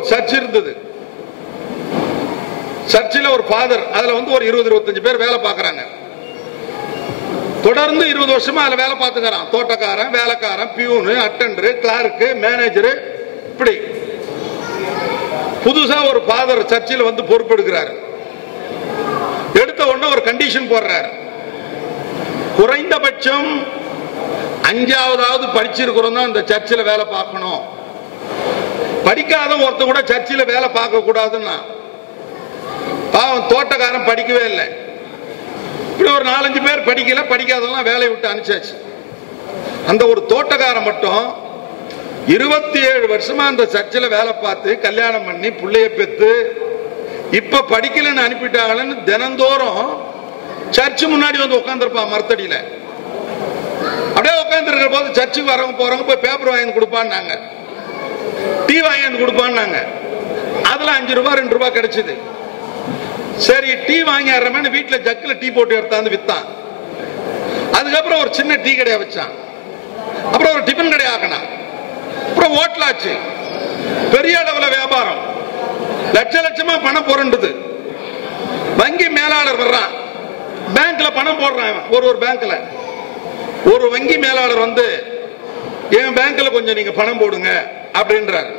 ஒரு சர்ச் இருந்தது. சர்ச்சில் ஒரு ஃபாதர், அதுல வந்து ஒரு 20-25 பேர் வேலை பார்க்கறாங்க. தொடர்ந்து 20 வருஷமா அதுல வேலை பார்த்துக்கிறான். தோட்டக்காரன், வேலைக்காரன், பியூனு, அட்டெண்டர், கிளார்க்கு, மேனேஜர், இப்படி. புதுசா ஒரு ஃபாதர் சர்ச்சில் வந்து பொறுப்பெடுக்கிறாரு. எடுத்த உடனே ஒரு கண்டிஷன் போடுறாரு. குறைந்தபட்சம் 5வது படிச்சிருக்கிறோம் தான் இந்த சர்ச்சில் வேலை பார்க்கணும். படிக்காத ஒருத்த கூட சர்ச்சில் வேலை பார்க்க கூடாதுன்னா. பாவம் தோட்டக்காரன் படிக்கவே இல்லை. இப்படி ஒரு 4-5 பேர் படிக்கல, படிக்காதெல்லாம் வேலையை விட்டு அனுப்பிச்சாச்சு. அந்த ஒரு தோட்டக்காரன் மட்டும் 27 வருஷமா அந்த சர்ச்சில் வேலை பார்த்து கல்யாணம் பண்ணி பிள்ளைய பெற்று இப்ப படிக்கலன்னு அனுப்பிட்டாங்கன்னு தினந்தோறும் சர்ச்சு முன்னாடி வந்து உட்காந்துருப்பான் மரத்தடியில. அப்படியே உட்கார்ந்து இருக்கிற போது சர்ச்சுக்கு வரவங்க போறவங்க போய் பேப்பர் வாங்கி கொடுப்பான்னாங்க, டீ வாங்கி கொடுப்பான்னாங்க. அதுல 5 ரூபாய் 2 ரூபாய் கிடைச்சது. சரி டீ வாங்கி ஆடுறமே வீட்டுல ஜக்கில் டீ போட்டு எடுத்தாந்து வித்தான். அதுக்கப்புறம் ஒரு சின்ன டீ கடையை வச்சான். அப்புறம் ஒரு டிஃபன் கடை ஆக்கினான். அப்புறம் ஓட்டலாச்சு. பெரிய அளவுல வியாபாரம், லட்சமா பணம் புரண்டுது. வங்கி மேலாளர் வர்றான், பேங்க்ல பணம் போடுறான். ஒரு பேங்க்ல ஒரு வங்கி மேலாளர் வந்து என் பேங்க்ல கொஞ்சம் நீங்க பணம் போடுங்க அப்படின்றாரு.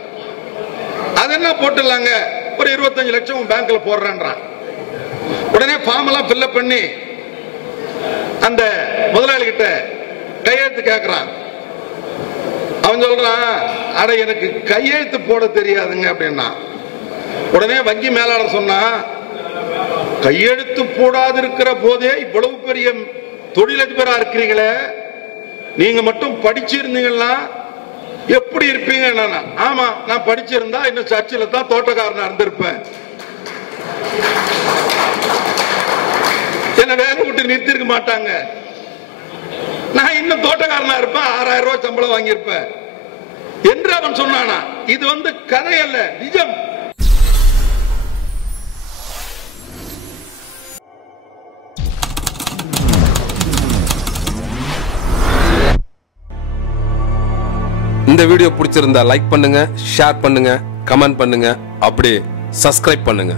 அது என்ன போட்டுலாங்க, ஒரு 25 லட்சம் பேங்க்ல போடுறான்றான். உடனே ஃபார்ம் எல்லாம் ஃபில்அப் பண்ணி அந்த முதலாளி கிட்ட கையெழுத்து கேட்கிறான். அவன் சொல்றான், அட எனக்கு கையெழுத்து போட தெரியாதுங்க அப்படின்னா. உடனே வங்கி மேலாளர் சொன்னா, கையெழுத்து போடாது இருக்கிற போதே இவ்வளவு பெரிய தொழிலதிபரா இருக்கிறீங்களே, நீங்க மட்டும் படிச்சிருந்தீங்கன்னா எப்படி இருப்பீங்க? ஆமா, நான் படிச்சிருந்தா இன்னும் சர்ச்சில் தான் தோட்டக்காரனா இருந்திருப்பேன். என்ன வேலை விட்டு நிறுத்திருக்க மாட்டாங்க. நான் இன்னும் தோட்டக்காரனா இருப்பேன், 6000 ரூபாய் சம்பளம் வாங்கியிருப்பேன் என்று அவன் சொன்னானா. இது வந்து கதை அல்ல, நிஜம். இந்த வீடியோ பிடிச்சிருந்தா லைக் பண்ணுங்க, ஷேர் பண்ணுங்க, கமெண்ட் பண்ணுங்க, அப்படியே சப்ஸ்கிரைப் பண்ணுங்க.